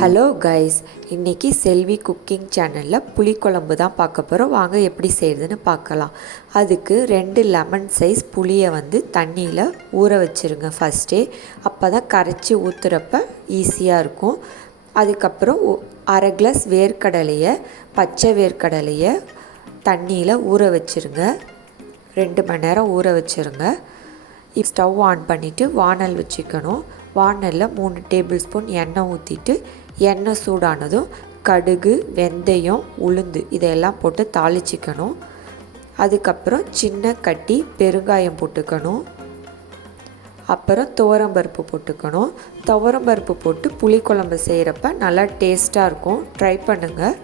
Hello guys, இன்றைக்கி செல்வி cooking சேனலில் புளிக்குழம்பு தான் பார்க்க போகிறோம். வாங்க எப்படி செய்கிறதுன்னு பார்க்கலாம். அதுக்கு 2 லெமன் சைஸ் புளியை வந்து தண்ணியில் ஊற வச்சுருங்க ஃபஸ்ட்டே. அப்போ தான் கரைச்சி ஊற்றுறப்ப ஈஸியாக இருக்கும். அதுக்கப்புறம் அரை கிளாஸ் வேர்க்கடலையை, பச்சை வேர்க்கடலையை தண்ணியில் ஊற வச்சுருங்க. 2 மணி நேரம் ஊற வச்சுருங்க. ஸ்டவ் ஆன் பண்ணிவிட்டு வானல் வச்சுக்கணும். வானலில் 3 டேபிள் ஸ்பூன் எண்ணெய் ஊற்றிட்டு, எண்ணெய் சூடானதும் கடுகு, வெந்தயம், உளுந்து இதையெல்லாம் போட்டு தாளிச்சிக்கணும். அதுக்கப்புறம் சின்ன கட்டி பெருங்காயம் போட்டுக்கணும். அப்புறம் துவரம்பருப்பு போட்டுக்கணும். துவரம்பருப்பு போட்டு புளிக்குழம்பு செய்கிறப்ப நல்லா டேஸ்ட்டாக இருக்கும். ட்ரை பண்ணுங்கள்.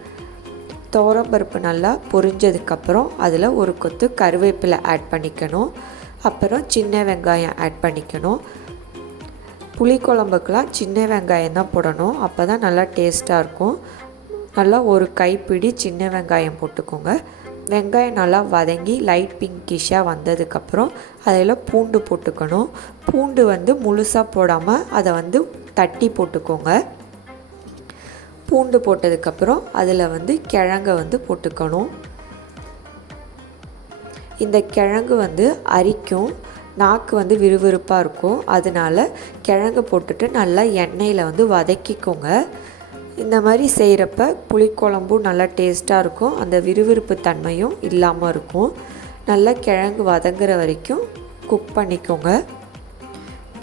துவரம்பருப்பு நல்லா பொரிஞ்சதுக்கப்புறம் அதில் ஒரு கொத்து கருவேப்பிலை ஆட் பண்ணிக்கணும். அப்புறம் சின்ன வெங்காயம் ஆட் பண்ணிக்கணும். புளிக்குழம்புக்கெலாம் சின்ன வெங்காயம் தான் போடணும், அப்போ தான் நல்லா டேஸ்ட்டாக இருக்கும். நல்லா ஒரு கைப்பிடி சின்ன வெங்காயம் போட்டுக்கோங்க. வெங்காயம் நல்லா வதங்கி லைட் பிங்கிஷாக வந்ததுக்கப்புறம் அதில் பூண்டு போட்டுக்கணும். பூண்டு வந்து முழுசாக போடாமல் அதை வந்து தட்டி போட்டுக்கோங்க. பூண்டு போட்டதுக்கப்புறம் அதில் வந்து கிழங்கை வந்து போட்டுக்கணும். இந்த கிழங்கு வந்து அரிக்கும், நாக்கு வந்து விறுவிறுப்பாக இருக்கும். அதனால் கிழங்கு போட்டுட்டு நல்லா எண்ணெயில் வந்து வதக்கிக்கோங்க. இந்த மாதிரி செய்கிறப்ப புளிக்குழம்பும் நல்லா டேஸ்ட்டாக இருக்கும். அந்த விறுவிறுப்பு தன்மையும் இல்லாமல் இருக்கும். நல்லா கிழங்கு வதங்குற வரைக்கும் குக் பண்ணிக்கோங்க.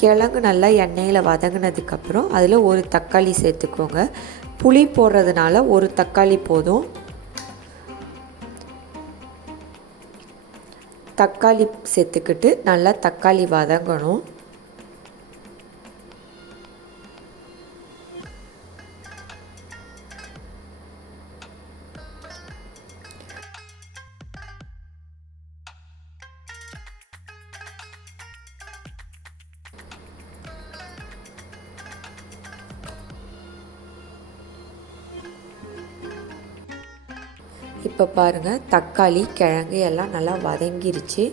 கிழங்கு நல்லா எண்ணெயில் வதங்கினதுக்கப்புறம் அதில் ஒரு தக்காளி சேர்த்துக்கோங்க. புளி போடுறதுனால ஒரு தக்காளி போதும். தக்காளி சேர்த்துக்கிட்டு நல்லா தக்காளி வதங்கணும். இப்போ பாருங்கள், தக்காளி, கிழங்கு எல்லாம் நல்லா வதங்கிருச்சு.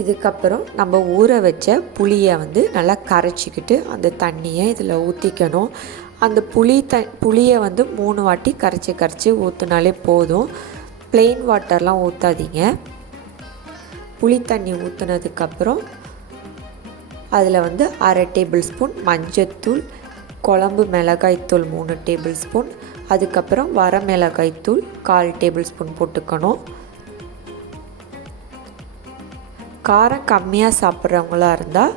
இதுக்கப்புறம் நம்ம ஊற வச்ச புளியை வந்து நல்லா கரைச்சிக்கிட்டு அந்த தண்ணியை இதில் ஊற்றிக்கணும். அந்த புளியை வந்து 3 வாட்டி கரைச்சி ஊற்றினாலே போதும். ப்ளெயின் வாட்டர்லாம் ஊற்றாதீங்க. புளி தண்ணி ஊற்றுனதுக்கப்புறம் அதில் வந்து அரை டேபிள் ஸ்பூன் மஞ்சத்தூள், குழம்பு மிளகாய்த்தூள் 3 டேபிள் ஸ்பூன், அதுக்கப்புறம் வர மிளகாய்த்தூள் 1/4 டேபிள் ஸ்பூன் போட்டுக்கணும். காரம் கம்மியாக சாப்பிட்றவங்களா இருந்தால்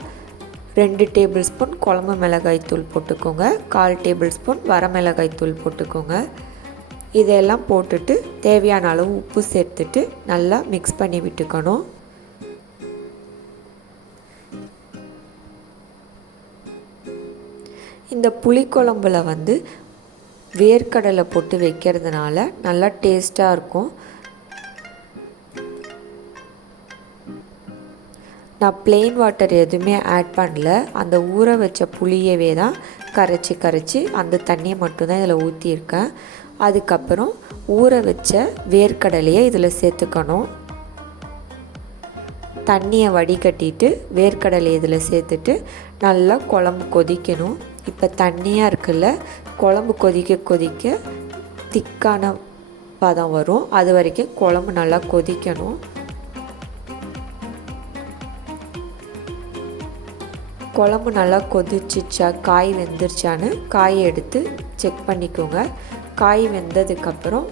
2 டேபிள் ஸ்பூன் குழம்பு மிளகாய்த்தூள் போட்டுக்கோங்க. 1/4 டேபிள் ஸ்பூன் வர மிளகாய்த்தூள் போட்டுக்கோங்க. இதெல்லாம் போட்டுட்டு தேவையான அளவு உப்பு சேர்த்துட்டு நல்லா மிக்ஸ் பண்ணி விட்டுக்கணும். இந்த புளிக்குழம்புல வந்து வேர்க்கடலை போட்டு வைக்கிறதுனால நல்லா டேஸ்ட்டாக இருக்கும். நான் ப்ளெயின் வாட்டர் எதுவுமே ஆட் பண்ணல. அந்த ஊற வச்ச புளியவே தான் கரைச்சி அந்த தண்ணியை மட்டும்தான் இதில் ஊற்றியிருக்கேன். அதுக்கப்புறம் ஊற வச்ச வேர்க்கடலையை இதில் சேர்த்துக்கணும். தண்ணியை வடிகட்டிட்டு வேர்க்கடலையை இதில் சேர்த்துட்டு நல்லா குழம்பு கொதிக்கணும். இப்போ தண்ணியாக இருக்குல்ல, குழம்பு கொதிக்க திக்கான பதம் வரும். அது வரைக்கும் குழம்பு நல்லா கொதிக்கணும். குழம்பு நல்லா கொதிச்சிச்சா, காய் வெந்துருச்சான்னு காயை எடுத்து செக் பண்ணிக்கோங்க. காய் வெந்ததுக்கப்புறம்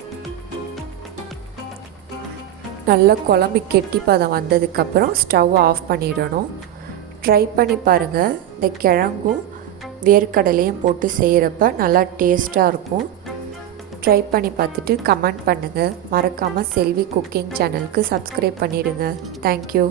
நல்லா குழம்பு கெட்டி பதம் வந்ததுக்கப்புறம் ஸ்டவ் ஆஃப் பண்ணிடணும். ட்ரை பண்ணி பாருங்கள். இந்த கிழங்கும் வேர்க்கடலையும் போட்டு செய்கிறப்ப நல்லா டேஸ்ட்டாக இருக்கும். ட்ரை பண்ணி பார்த்துட்டு கமெண்ட் பண்ணுங்கள். மறக்காமல் செல்வி குக்கிங் சேனலுக்கு சப்ஸ்கிரைப் பண்ணிவிடுங்க. தேங்க்யூ.